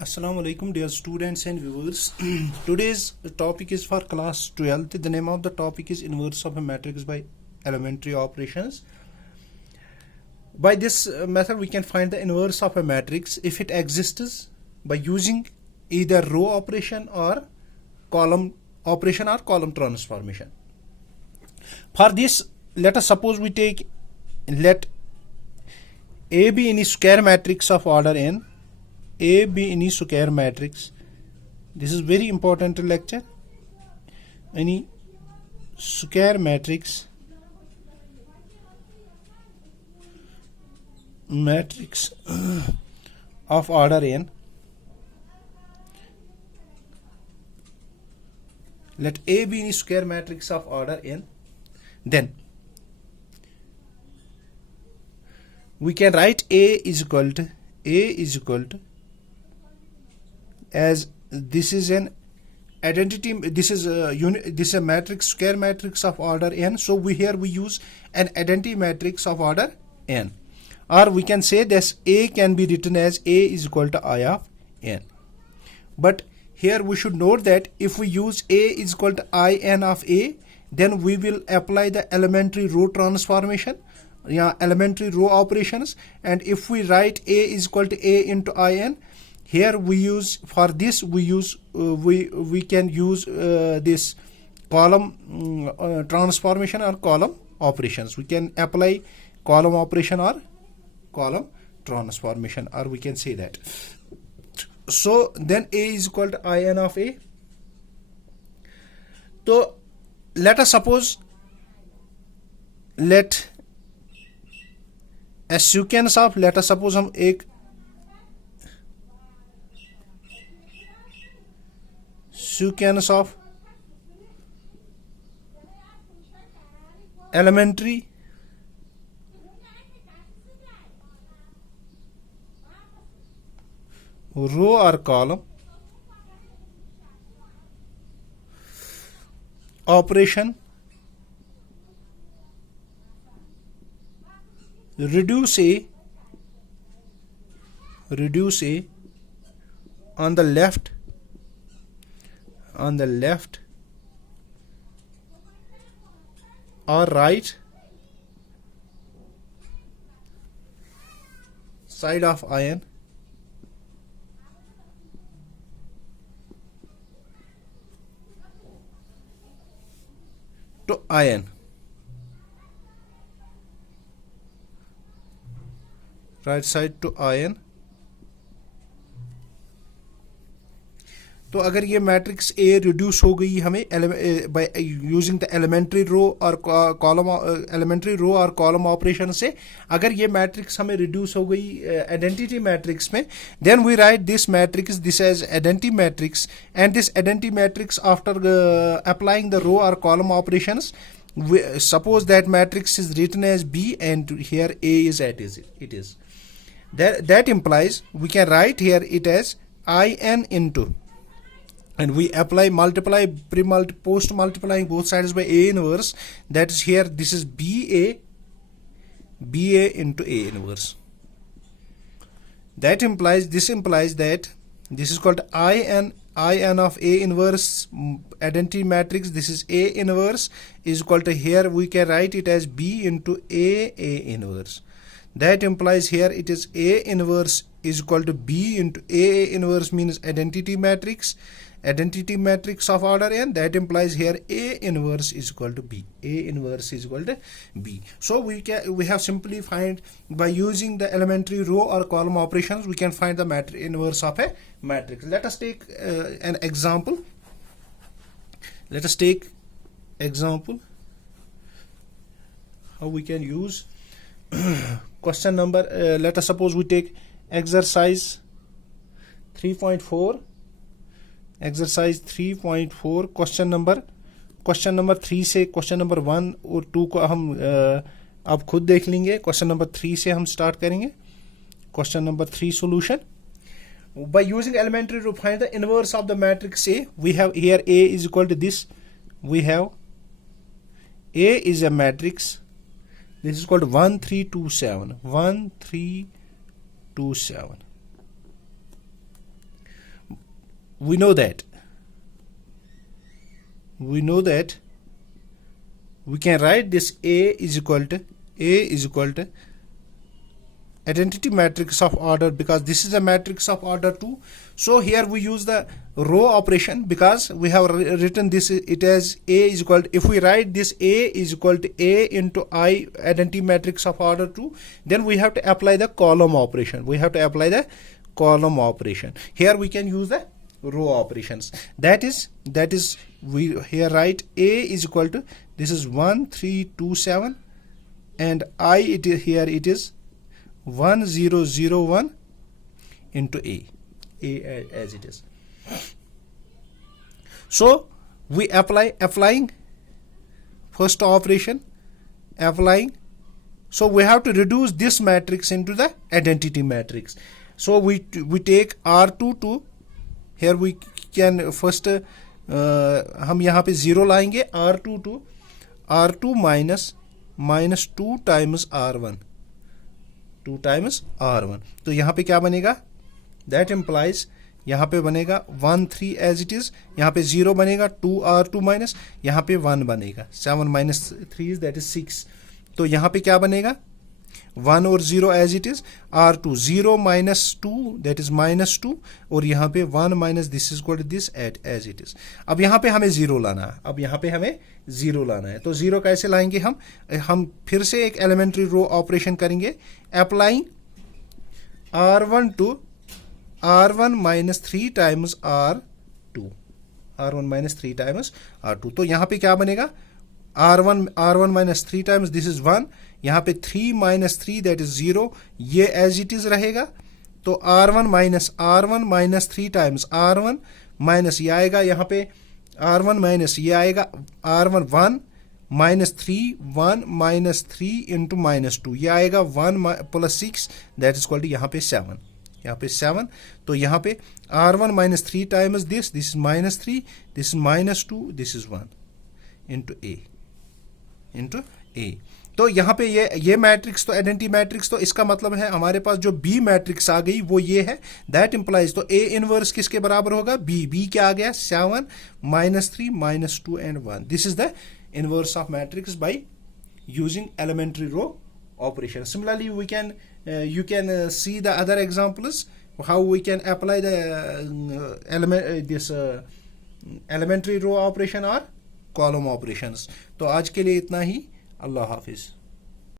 Assalamu alaikum dear students and viewers. Today's topic is for class 12th. The name of the topic is inverse of a matrix by elementary operations. By this method we can find the inverse of a matrix if it exists by using either row operation or column operation or column transformation. For this, let us suppose we let A be any square matrix of order n. A be any square matrix. This is very important lecture. Any square matrix of order n. Let A be any square matrix of order n. Then we can write A is equal to as this is an identity, this is a unit, this is a matrix, square matrix of order n. So we use an identity matrix of order n, or we can say this A can be written as A is equal to I of n. But here we should note that if we use A is equal to I n of A, then we will apply the elementary row transformation, elementary row operations. And if we write A is equal to A into I n, here we use, for this we use we can use this column transformation or column operations. We can apply column operation or column transformation, or we can say that. So then A is equal to I n of A. So let us suppose, let a sequence of, let us suppose हम एक sequence of elementary row or column operation reduce A on the left or right side of iron to iron, right side to iron. तो अगर ये matrix A reduce हो गई हमें by using the elementary row और column, elementary row और column operation से, अगर ये मैट्रिक्स हमें रिड्यूस हो गई आइडेंटिटी मैट्रिक्स में, then we write this matrix this as identity matrix. And this identity matrix after applying the row और column operations, suppose that matrix is written as B and here A is at it is. That implies we can write here it as IN into, and we multiply, post multiplying both sides by A inverse, that is here this is BA into A inverse. This implies that this is called IN of A inverse identity matrix. This is A inverse is equal to, here we can write it as B into A inverse. That implies here it is A inverse is equal to B into A inverse, means identity matrix of order n. That implies here A inverse is equal to B. A inverse is equal to B. So we have simply find, by using the elementary row or column operations, we can find the inverse of a matrix. Let us take an example. How we can use question number, let us suppose we take exercise 3.4. exercise 3.4 question number 3 से question number 1 और 2 को हम अब खुद देख लेंगे. Question number 3 से हम स्टार्ट करेंगे. Question number 3 solution. By using elementary to find the inverse of the matrix A, we have here A is equal to this. We have A is a matrix. This is called 1 3 2 7. 1 3 2 7. we know that we can write this A is equal to identity matrix of order, because this is a matrix of order 2. So here we use the row operation, because we have written this it as A is equal to, if we write this A is equal to A into I identity matrix of order 2, then we have to apply the column operation. Here we can use the row operations. That is we here write A is equal to, this is 1 3 2 7, and I here it is 1 0 0 1 into A as it is. So we applying first operation, so we have to reduce this matrix into the identity matrix. So we take R2 to, here we can first हम यहाँ पे 0 लाएंगे, R2 to R2 minus 2 times R1, तो यहाँ पे क्या बनेगा, that implies यहाँ पे बनेगा 1 3 as it is, यहाँ पे 0 बनेगा, 2 R2 माइनस, यहाँ पे 1 बनेगा, 7 minus 3 that is 6, तो यहाँ पे क्या बनेगा, 1 और 0 as it is, R2 0 minus 2 that is minus 2, और यहाँ पे 1 minus this is equal to this as it is. अब यहाँ पे हमें 0 लाना है, तो 0 कैसे लाएंगे हम फिर से एक एलिमेंट्री रो ऑपरेशन करेंगे, applying R1 to R1 minus 3 times R2, तो यहाँ पे क्या बनेगा, R1 minus 3 times this is 1, यहाँ पे 3 minus 3 that is 0, ये as it is रहेगा, तो R1 minus 3 times R1 minus ये आएगा, यहाँ पे R1 minus ये आएगा, R1 1 minus 3 1 minus 3 into minus 2, ये आएगा 1 plus 6 that is equal to यहाँ पे 7, तो यहाँ पे R1 minus 3 times this is minus 3, this is minus 2, this is 1 into A. तो यहाँ पे ये मैट्रिक्स, तो आइडेंटिटी मैट्रिक्स, तो इसका मतलब है हमारे पास जो बी मैट्रिक्स आ गई वो ये है, दैट इंप्लाइज, तो ए इनवर्स किसके बराबर होगा, बी क्या आ गया, 7 minus 3 minus 2 and 1. This is the inverse of matrix by using elementary row operation. Similarly, you can see the other examples how we can apply the elementary row operation or column operations. तो आज के लिए इतना ही, अल्लाह हाफिज.